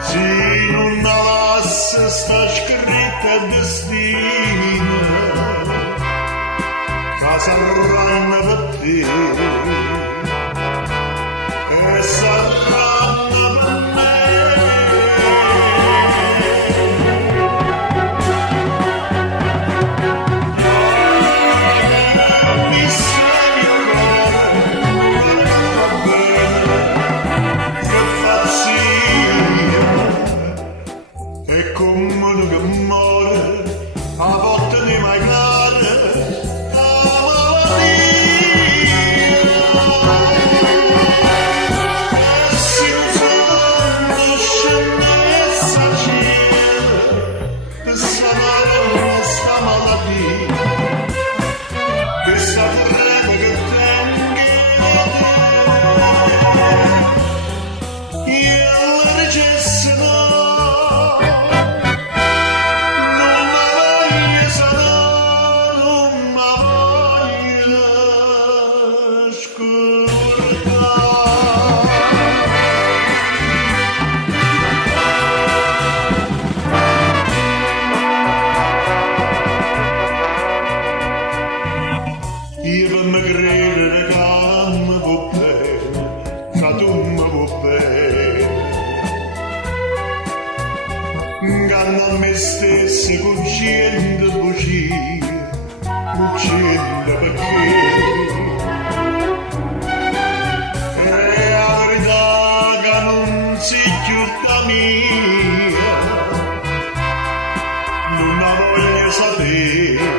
Se non avesse sta scritta destina, che saranno per te e saranno per me. E come che muore a volte di magare la malattia, e si fanno scenessa cielo per sanare sta malattia che sta terreno che tenga io la ricesse no. Io per me credere che mi può bene, che tu mi può bene, inganno a me stessi cucendo bugie, cucendo perché è la verità che non si chiude mia, non la voglio sapere.